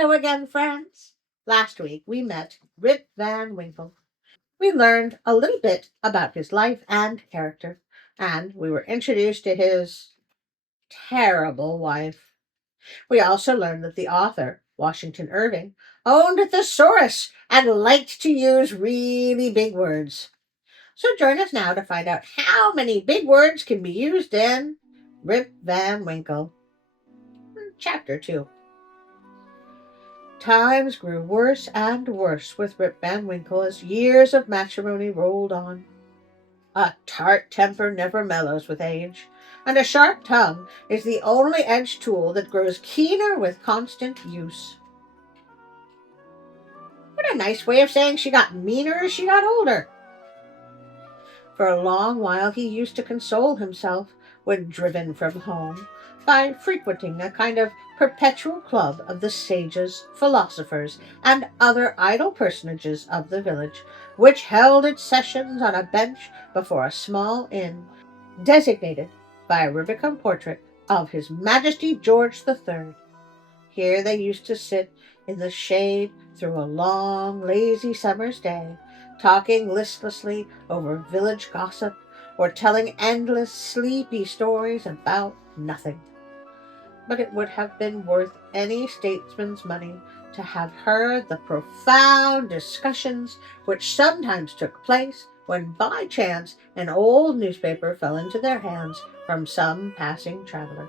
Hello again, friends. Last week we met Rip Van Winkle. We learned a little bit about his life and character, and we were introduced to his terrible wife. We also learned that the author, Washington Irving, owned a thesaurus and liked to use really big words. So join us now to find out how many big words can be used in Rip Van Winkle. Chapter 2. Times grew worse and worse with Rip Van Winkle as years of matrimony rolled on. A tart temper never mellows with age, and a sharp tongue is the only edged tool that grows keener with constant use. What a nice way of saying she got meaner as she got older. For a long while he used to console himself, when driven from home, by frequenting a kind of perpetual club of the sages, philosophers, and other idle personages of the village, which held its sessions on a bench before a small inn, designated by a rubicund portrait of His Majesty George III. Here they used to sit in the shade through a long, lazy summer's day, talking listlessly over village gossip, or telling endless, sleepy stories about nothing. But it would have been worth any statesman's money to have heard the profound discussions which sometimes took place when by chance an old newspaper fell into their hands from some passing traveler.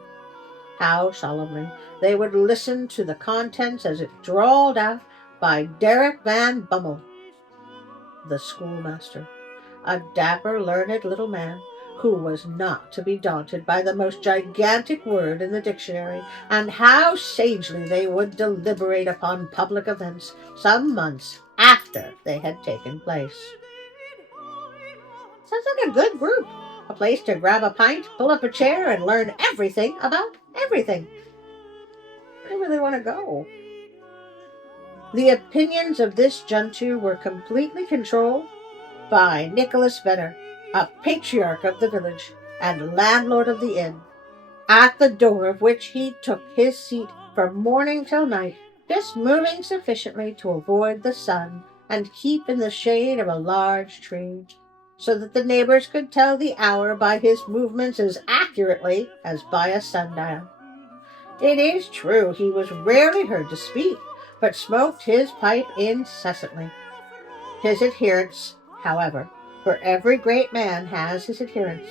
How solemnly they would listen to the contents as it drawled out by Derek Van Bummel, the schoolmaster, a dapper, learned little man who was not to be daunted by the most gigantic word in the dictionary, and how sagely they would deliberate upon public events some months after they had taken place. Sounds like a good group. A place to grab a pint, pull up a chair, and learn everything about everything. I really want to go. The opinions of this junto were completely controlled by Nicholas Venner, a patriarch of the village and landlord of the inn, at the door of which he took his seat from morning till night, just moving sufficiently to avoid the sun and keep in the shade of a large tree, so that the neighbors could tell the hour by his movements as accurately as by a sundial. It is true he was rarely heard to speak, but smoked his pipe incessantly. His adherents, however, for every great man has his adherents,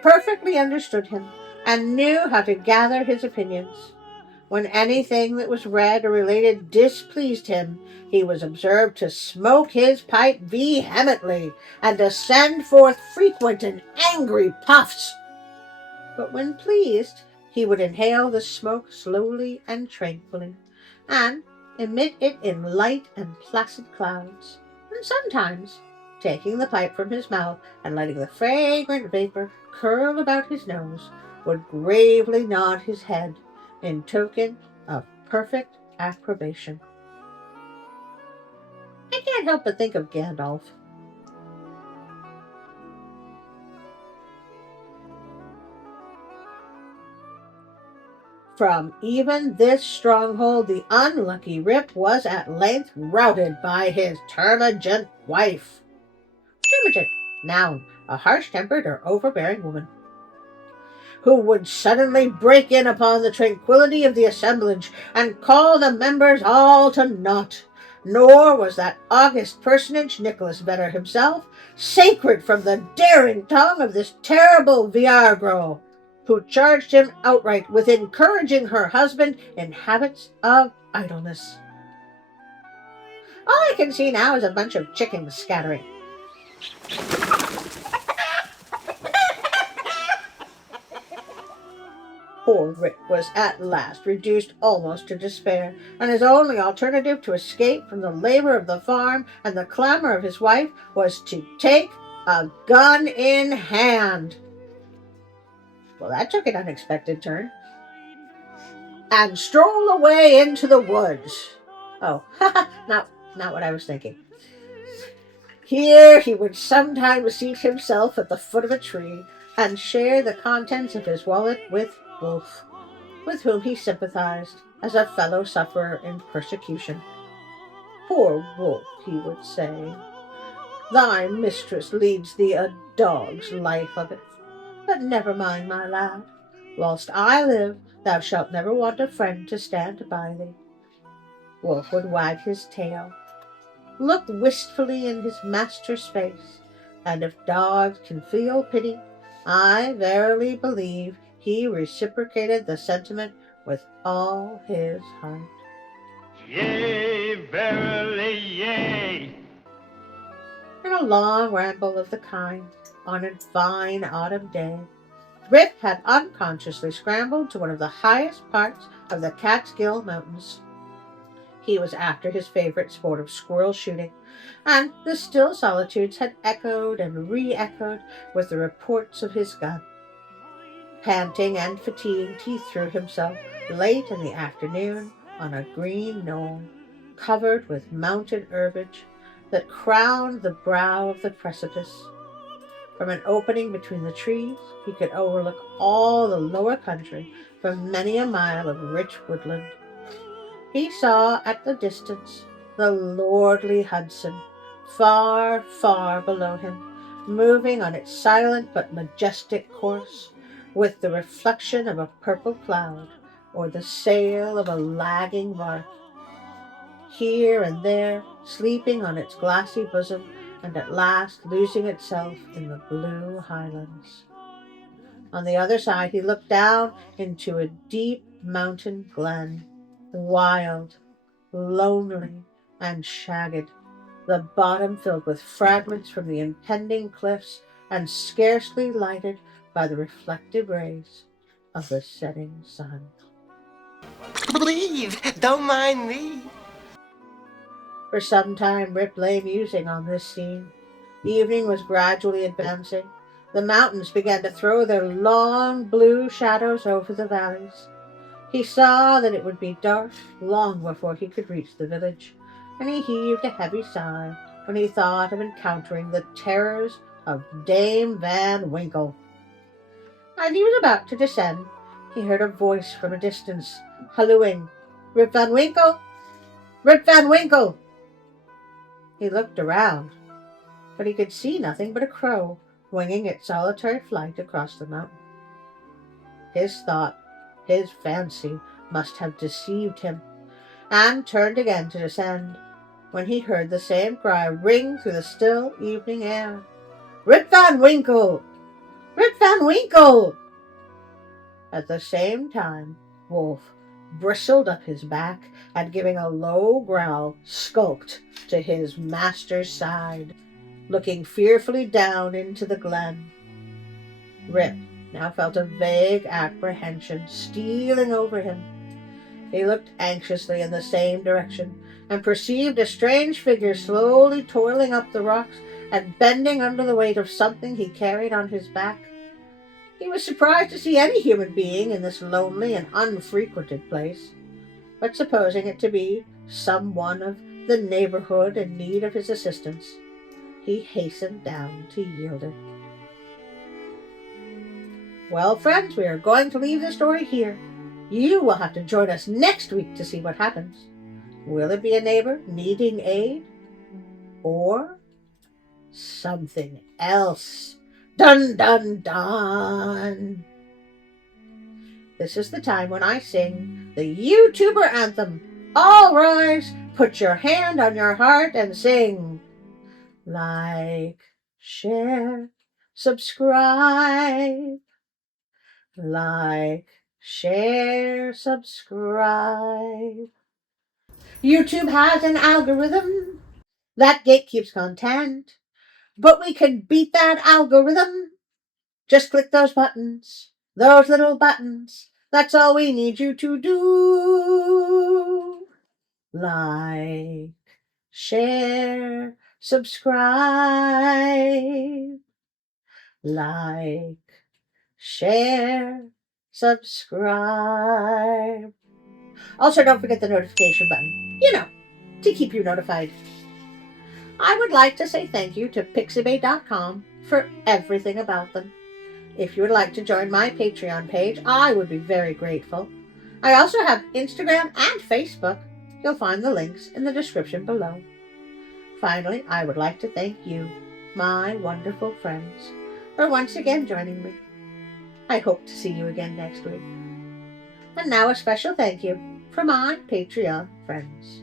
perfectly understood him and knew how to gather his opinions. When anything that was read or related displeased him, he was observed to smoke his pipe vehemently and to send forth frequent and angry puffs. But when pleased, he would inhale the smoke slowly and tranquilly, and emit it in light and placid clouds, and sometimes, taking the pipe from his mouth and letting the fragrant vapor curl about his nose, would gravely nod his head in token of perfect approbation. I can't help but think of Gandalf. From even this stronghold the unlucky Rip was at length routed by his termagant wife. Termagant, noun, a harsh-tempered or overbearing woman, who would suddenly break in upon the tranquillity of the assemblage and call the members all to naught. Nor was that august personage, Nicholas Venner himself, sacred from the daring tongue of this terrible Viargro, who charged him outright with encouraging her husband in habits of idleness. All I can see now is a bunch of chickens scattering. Poor Rip was at last reduced almost to despair, and his only alternative to escape from the labor of the farm and the clamor of his wife was to take a gun in hand. Well, that took an unexpected turn. And stroll away into the woods. Oh, not what I was thinking. Here he would sometimes seat himself at the foot of a tree and share the contents of his wallet with Wolf, with whom he sympathized, as a fellow sufferer in persecution. "Poor wolf," he would say, "thy mistress leads thee a dog's life of it. But never mind, my lad. Whilst I live, thou shalt never want a friend to stand by thee." Wolf would wag his tail, look wistfully in his master's face, and if dogs can feel pity, I verily believe he reciprocated the sentiment with all his heart. Yea, verily, yea. In a long ramble of the kind, on a fine autumn day, Rip had unconsciously scrambled to one of the highest parts of the Catskill Mountains. He was after his favorite sport of squirrel shooting, and the still solitudes had echoed and re-echoed with the reports of his gun. Panting and fatigued, he threw himself late in the afternoon on a green knoll, covered with mountain herbage, that crowned the brow of the precipice. From an opening between the trees, he could overlook all the lower country for many a mile of rich woodland. He saw at the distance the lordly Hudson, far, far below him, moving on its silent but majestic course, with the reflection of a purple cloud or the sail of a lagging bark. Here and there, sleeping on its glassy bosom, and at last losing itself in the blue highlands. On the other side, he looked down into a deep mountain glen, wild, lonely, and shagged, the bottom filled with fragments from the impending cliffs and scarcely lighted by the reflected rays of the setting sun. Please, don't mind me. For some time Rip lay musing on this scene. Evening was gradually advancing. The mountains began to throw their long blue shadows over the valleys. He saw that it would be dark long before he could reach the village, and he heaved a heavy sigh when he thought of encountering the terrors of Dame Van Winkle. As he was about to descend, he heard a voice from a distance, hallooing, "Rip Van Winkle! Rip Van Winkle!" He looked around, but he could see nothing but a crow winging its solitary flight across the mountain. His thought, his fancy, must have deceived him, and turned again to descend, when he heard the same cry ring through the still evening air. "Rip Van Winkle! Rip Van Winkle!" At the same time, Wolf bristled up his back, and giving a low growl, skulked to his master's side, looking fearfully down into the glen. Rip now felt a vague apprehension stealing over him. He looked anxiously in the same direction, and perceived a strange figure slowly toiling up the rocks and bending under the weight of something he carried on his back. He was surprised to see any human being in this lonely and unfrequented place, but supposing it to be some one of the neighborhood in need of his assistance, he hastened down to yield it. Well, friends, we are going to leave the story here. You will have to join us next week to see what happens. Will it be a neighbor needing aid? Or something else? Dun, dun, dun! This is the time when I sing the YouTuber anthem. All rise, put your hand on your heart and sing. Like, share, subscribe. Like, share, subscribe. YouTube has an algorithm that gatekeeps content, but we can beat that algorithm. Just click those buttons, those little buttons. That's all we need you to do. Like, share, subscribe. Like, share, subscribe. Also, don't forget the notification button, to keep you notified. I would like to say thank you to Pixabay.com for everything about them. If you would like to join my Patreon page, I would be very grateful. I also have Instagram and Facebook. You'll find the links in the description below. Finally, I would like to thank you, my wonderful friends, for once again joining me. I hope to see you again next week. And now a special thank you from my Patreon friends.